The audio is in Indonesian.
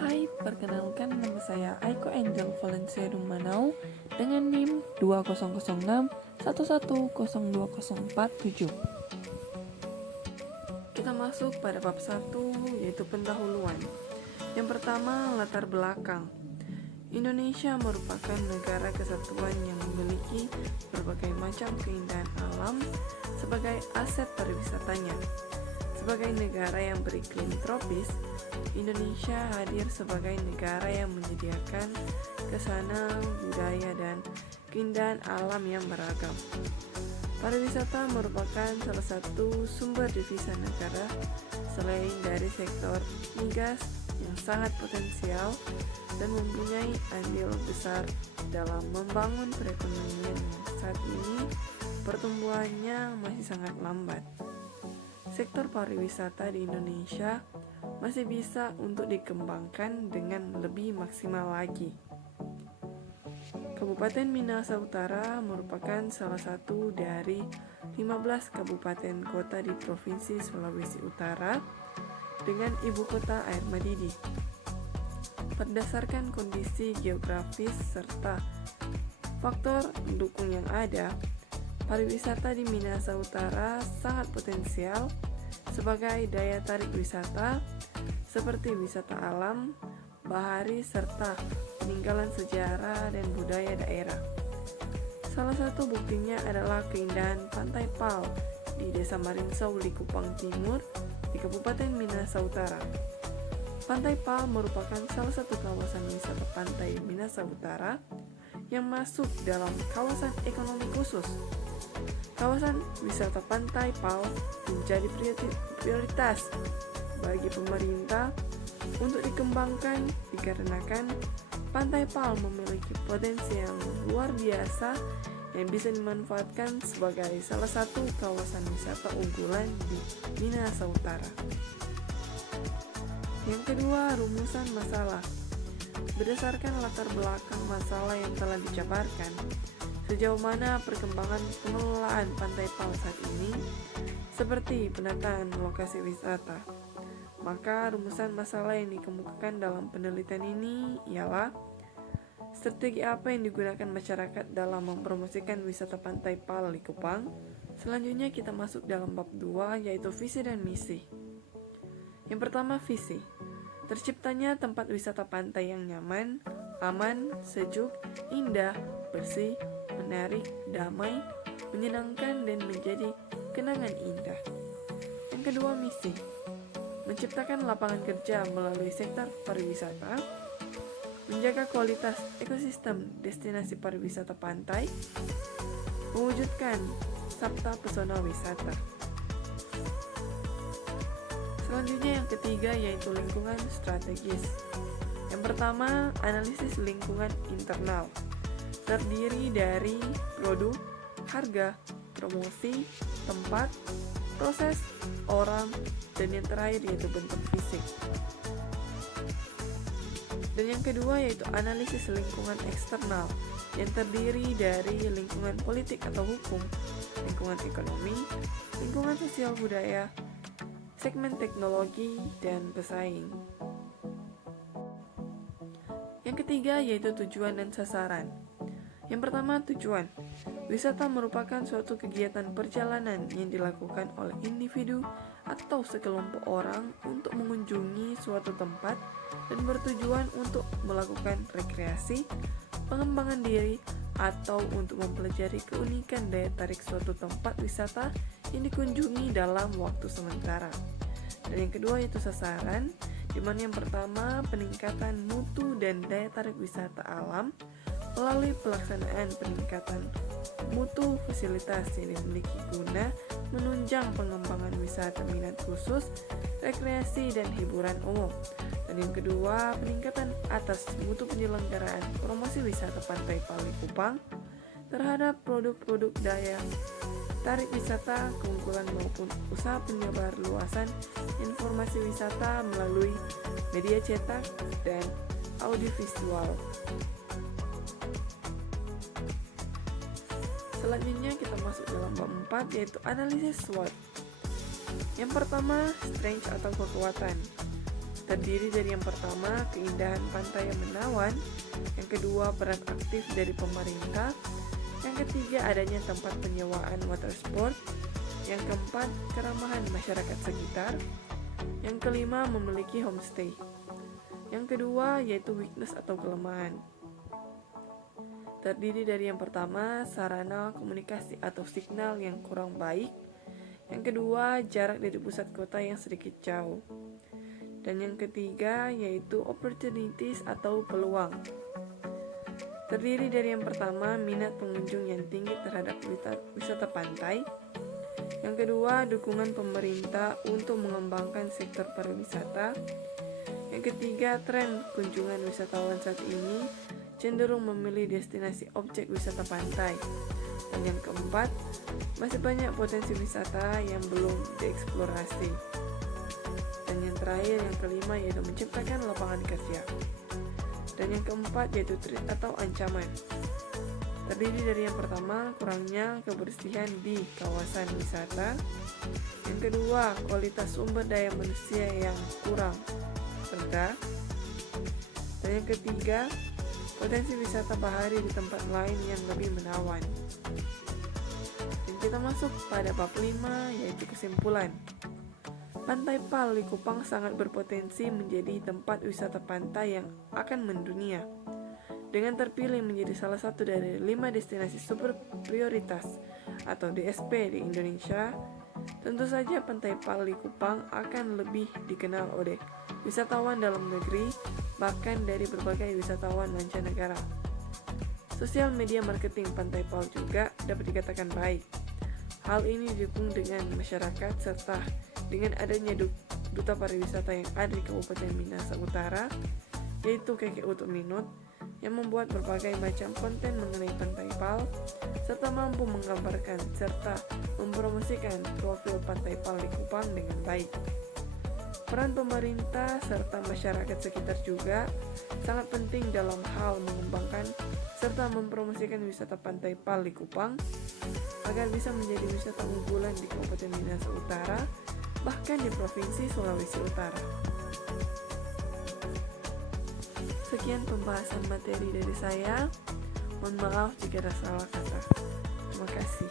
Hai, perkenalkan nama saya Aiko Angel Valencia Dumanau dengan NIM 200611020447. Kita masuk pada bab 1, yaitu pendahuluan. Yang pertama, latar belakang. Indonesia merupakan negara kesatuan yang memiliki berbagai macam keindahan alam sebagai aset pariwisatanya. Sebagai negara yang beriklim tropis, Indonesia hadir sebagai negara yang menyediakan kesanan, budaya, dan keindahan alam yang beragam. Pariwisata merupakan salah satu sumber devisa negara selain dari sektor migas yang sangat potensial dan mempunyai andil besar dalam membangun perekonomian yang saat ini pertumbuhannya masih sangat lambat. Sektor pariwisata di Indonesia masih bisa untuk dikembangkan dengan lebih maksimal lagi. Kabupaten Minahasa Utara merupakan salah satu dari 15 kabupaten kota di Provinsi Sulawesi Utara dengan ibu kota Air Madidi. Berdasarkan kondisi geografis serta faktor pendukung yang ada, pariwisata di Minahasa Utara sangat potensial sebagai daya tarik wisata seperti wisata alam, bahari, serta peninggalan sejarah dan budaya daerah. Salah satu buktinya adalah keindahan Pantai Pal di Desa Marinsau, Likupang Timur, di Kabupaten Minahasa Utara. Pantai Pal merupakan salah satu kawasan wisata pantai Minahasa Utara yang masuk dalam kawasan ekonomi khusus. Kawasan wisata Pantai Pal menjadi prioritas bagi pemerintah untuk dikembangkan dikarenakan Pantai Pal memiliki potensi yang luar biasa yang bisa dimanfaatkan sebagai salah satu kawasan wisata unggulan di Minahasa Utara. Yang kedua, rumusan masalah. Berdasarkan latar belakang masalah yang telah dijabarkan, sejauh mana perkembangan pengelolaan Pantai Pal saat ini, seperti penataan lokasi wisata, maka rumusan masalah yang dikemukakan dalam penelitian ini ialah strategi apa yang digunakan masyarakat dalam mempromosikan wisata Pantai Pal Likupang. Selanjutnya kita masuk dalam bab 2, yaitu visi dan misi. Yang pertama, visi. Terciptanya tempat wisata pantai yang nyaman, aman, sejuk, indah, bersih, menarik, damai, menyenangkan, dan menjadi kenangan indah. Yang kedua, misi. Menciptakan lapangan kerja melalui sektor pariwisata, menjaga kualitas ekosistem destinasi pariwisata pantai, mewujudkan sabta pesona wisata. Selanjutnya yang ketiga, yaitu lingkungan strategis. Yang pertama, analisis lingkungan internal. Terdiri dari produk, harga, promosi, tempat, proses, orang, dan yang terakhir yaitu bentuk fisik. Dan yang kedua yaitu analisis lingkungan eksternal yang terdiri dari lingkungan politik atau hukum, lingkungan ekonomi, lingkungan sosial budaya, segmen teknologi, dan pesaing. Yang ketiga yaitu tujuan dan sasaran. Yang pertama, tujuan. Wisata merupakan suatu kegiatan perjalanan yang dilakukan oleh individu atau sekelompok orang untuk mengunjungi suatu tempat dan bertujuan untuk melakukan rekreasi, pengembangan diri, atau untuk mempelajari keunikan daya tarik suatu tempat wisata yang dikunjungi dalam waktu sementara. Dan yang kedua yaitu sasaran, di mana yang pertama peningkatan mutu dan daya tarik wisata alam melalui pelaksanaan peningkatan mutu fasilitas yang dimiliki guna menunjang pengembangan wisata minat khusus, rekreasi, dan hiburan umum. Dan yang kedua, peningkatan atas mutu penyelenggaraan promosi wisata Pantai Pal Likupang terhadap produk-produk daya tarik wisata, keunggulan maupun usaha penyebar luasan informasi wisata melalui media cetak dan audiovisual. Selanjutnya kita masuk dalam bab 4, yaitu analisis SWOT. Yang pertama, strength atau kekuatan. terdiri dari yang pertama, keindahan pantai yang menawan, yang kedua, peran aktif dari pemerintah, yang ketiga, adanya tempat penyewaan water sport, yang keempat, keramahan masyarakat sekitar, yang kelima, memiliki homestay, yang kedua, yaitu weakness atau kelemahan. Terdiri dari yang pertama, sarana komunikasi atau signal yang kurang baik, yang kedua, jarak dari pusat kota yang sedikit jauh, dan yang ketiga yaitu opportunities atau peluang. Terdiri dari yang pertama, minat pengunjung yang tinggi terhadap wisata pantai. Yang kedua, dukungan pemerintah untuk mengembangkan sektor pariwisata. Yang ketiga, tren kunjungan wisatawan saat ini cenderung memilih destinasi objek wisata pantai. Dan yang keempat, masih banyak potensi wisata yang belum dieksplorasi. Dan yang terakhir, yang kelima, yaitu menciptakan lapangan kerja. Dan yang keempat, yaitu threat atau ancaman. Terdiri dari yang pertama, kurangnya kebersihan di kawasan wisata. Yang kedua, kualitas sumber daya manusia yang kurang rendah. Dan yang ketiga, potensi wisata bahari di tempat lain yang lebih menawan. Dan kita masuk pada bab 5, yaitu kesimpulan. Pantai Pal Likupang sangat berpotensi menjadi tempat wisata pantai yang akan mendunia. Dengan terpilih menjadi salah satu dari 5 destinasi super prioritas atau DSP di Indonesia, tentu saja Pantai Pal Likupang akan lebih dikenal oleh wisatawan dalam negeri, bahkan dari berbagai wisatawan mancanegara. Sosial media marketing Pantai Pal juga dapat dikatakan baik. Hal ini didukung dengan masyarakat serta dengan adanya duta pariwisata yang ada di Kabupaten Minahasa Utara, yaitu Keke Utut Minut, yang membuat berbagai macam konten mengenai Pantai Pal, serta mampu menggambarkan serta mempromosikan profil Pantai Pal Likupang dengan baik. Peran pemerintah serta masyarakat sekitar juga sangat penting dalam hal mengembangkan serta mempromosikan wisata Pantai Pal Likupang agar bisa menjadi wisata unggulan di Kabupaten Minahasa Utara, bahkan di Provinsi Sulawesi Utara. Sekian pembahasan materi dari saya. Mohon maaf jika ada salah kata. Terima kasih.